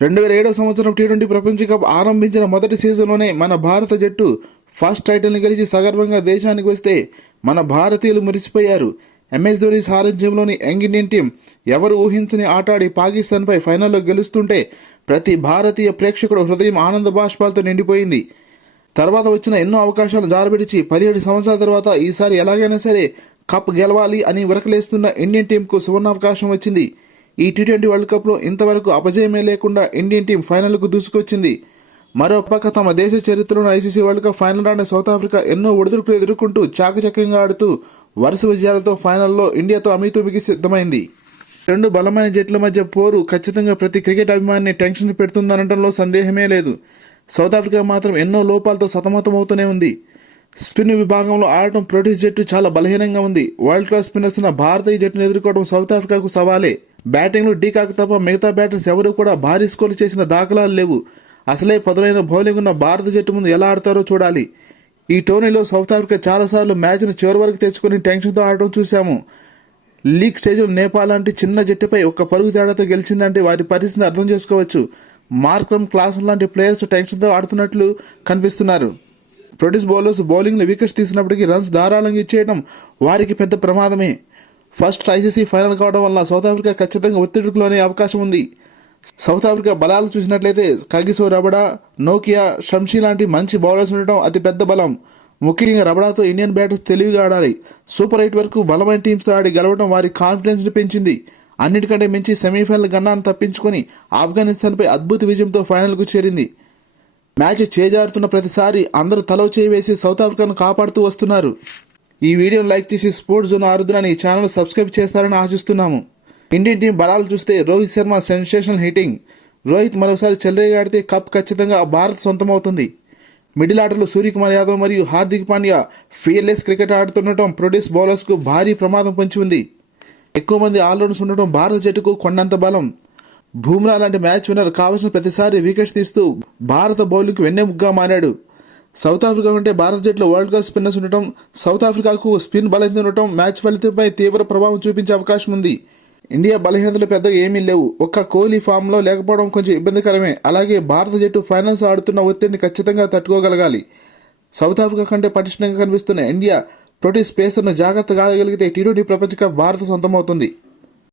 రెండు వేల ఏడవ సంవత్సరం టీ ట్వంటీ ప్రపంచ కప్ ఆరంభించిన మొదటి సీజన్లోనే మన భారత జట్టు ఫస్ట్ టైటిల్ని గెలిచి సగర్వంగా దేశానికి వస్తే మన భారతీయులు మురిసిపోయారు. ఎంఎస్ ధోని సారథ్యంలోని యంగ్ ఇండియన్ టీం ఎవరు ఊహించని ఆటాడి పాకిస్తాన్పై ఫైనల్లో గెలుస్తుంటే ప్రతి భారతీయ ప్రేక్షకుడు హృదయం ఆనంద బాష్పాలతో నిండిపోయింది. తర్వాత వచ్చిన ఎన్నో అవకాశాలు జారబిడిచి పదిహేడు సంవత్సరాల తర్వాత ఈసారి ఎలాగైనా సరే కప్ గెలవాలి అని ఉరకలేస్తున్న ఇండియన్ టీంకు సువర్ణావకాశం వచ్చింది. ఈ టీ ట్వంటీ వరల్డ్ కప్లో ఇంతవరకు అపజయమే లేకుండా ఇండియన్ టీం ఫైనల్కు దూసుకొచ్చింది. మరోపక్క తమ దేశ చరిత్రలో ఐసీసీ వరల్డ్ కప్ ఫైనల్ రాని సౌత్ ఆఫ్రికా ఎన్నో ఒడిదుడుకులు ఎదుర్కొంటూ చాకచక్యంగా ఆడుతూ వరుస విజయాలతో ఫైనల్లో ఇండియాతో అమితుమికి సిద్ధమైంది. రెండు బలమైన జట్ల మధ్య పోరు ఖచ్చితంగా ప్రతి క్రికెట్ అభిమానిని టెన్షన్ పెడుతుందనడంలో సందేహమే లేదు. సౌత్ ఆఫ్రికా మాత్రం ఎన్నో లోపాలతో సతమతమవుతూనే ఉంది. స్పిన్ విభాగంలో ఆడటం ప్రొటీస్ జట్టు చాలా బలహీనంగా ఉంది. వరల్డ్ క్లాస్ స్పిన్నర్స్ ఉన్న భారతీయ జట్టును ఎదుర్కోవడం సౌత్ ఆఫ్రికాకు సవాలే. బ్యాటింగ్లో డీకాక్ తప్ప మిగతా బ్యాటర్స్ ఎవరూ కూడా భారీ స్కోర్లు చేసిన దాఖలాలు లేవు. అసలే పదులైన బౌలింగ్ ఉన్న భారత జట్టు ముందు ఎలా ఆడతారో చూడాలి. ఈ టోర్నీలో సౌత్ ఆఫ్రికా చాలాసార్లు మ్యాచ్ను చివరి వరకు తెచ్చుకొని టెన్షన్తో ఆడటం చూశాము. లీగ్ స్టేజ్లో నేపాల్ లాంటి చిన్న జట్టుపై ఒక్క పరుగు తేడాతో గెలిచిందంటే వారి పరిస్థితిని అర్థం చేసుకోవచ్చు. మార్క్రమ్ క్లాస్ లాంటి ప్లేయర్స్ టెన్షన్తో ఆడుతున్నట్లు కనిపిస్తున్నారు. ప్రొడ్యూస్ బౌలర్స్ బౌలింగ్లో వికెట్స్ తీసినప్పటికీ రన్స్ ధారాళంగా ఇచ్చేయడం వారికి పెద్ద ప్రమాదమే. ఫస్ట్ ఐసీసీ ఫైనల్ కావడం వల్ల సౌత్ ఆఫ్రికా ఖచ్చితంగా ఒత్తిడిలోనే అవకాశం ఉంది. సౌత్ ఆఫ్రికా బలాలు చూసినట్లయితే కగిసో రబడా నోకియా షంషీ లాంటి మంచి బౌలర్స్ ఉండటం అతి పెద్ద బలం. ముఖ్యంగా రబడాతో ఇండియన్ బ్యాటర్స్ తెలివిగా ఆడాలి. సూపర్ ఎయిట్ వరకు బలమైన టీమ్స్తో ఆడి గెలవడం వారి కాన్ఫిడెన్స్ని పెంచింది. అన్నిటికంటే మించి సెమీఫైనల్ గన్నాను తప్పించుకొని ఆఫ్ఘనిస్తాన్పై అద్భుత విజయంతో ఫైనల్కు చేరింది. మ్యాచ్ చేజారుతున్న ప్రతిసారి అందరూ తలో చేయి వేసి సౌత్ ఆఫ్రికాను కాపాడుతూ వస్తున్నారు. ఈ వీడియోను లైక్ చేసి స్పోర్ట్స్ జోన్ ఆరుద్రని ఛానల్ సబ్స్క్రైబ్ చేస్తారని ఆశిస్తున్నాము. ఇండియన్ టీం బలాలు చూస్తే రోహిత్ శర్మ సెన్సేషనల్ హిట్టింగ్. రోహిత్ మరోసారి చెల్లరేగాడితే కప్ ఖచ్చితంగా భారత్ సొంతమవుతుంది. మిడిల్ ఆటలో సూర్యకుమార్ యాదవ్ మరియు హార్దిక్ పాండ్యా ఫియర్లెస్ క్రికెట్ ఆడుతుండటం ప్రొడ్యూస్ బౌలర్స్కు భారీ ప్రమాదం పొంచి ఉంది. ఎక్కువ మంది ఆల్రౌండర్స్ ఉండటం భారత జట్టుకు కొండంత బలం. బూమ్రా లాంటి మ్యాచ్ విన్నర్ కావలసిన ప్రతిసారి వికెట్స్ తీస్తూ భారత బౌలింగ్కు వెన్నెముగ్గా మారాడు. సౌత్ ఆఫ్రికా కంటే భారత జట్టులో వరల్డ్ కప్ స్పిన్నర్స్ ఉండటం సౌత్ ఆఫ్రికాకు స్పిన్ బలహీనత ఉండటం మ్యాచ్ ఫలితంపై తీవ్ర ప్రభావం చూపించే అవకాశం ఉంది. ఇండియా బలహీనతలు పెద్దగా ఏమీ లేవు. ఒక్క కోహ్లీ ఫామ్లో లేకపోవడం కొంచెం ఇబ్బందికరమే. అలాగే భారత జట్టు ఫైనల్స్ ఆడుతున్న ఒత్తిడిని ఖచ్చితంగా తట్టుకోగలగాలి. సౌత్ ఆఫ్రికా కంటే పటిష్టంగా కనిపిస్తున్న ఇండియా ప్రొటీ స్పేసర్ను జాగ్రత్తగా ఆడగలిగితే టీ ట్వంటీ ప్రపంచ కప్ భారత సొంతమవుతుంది.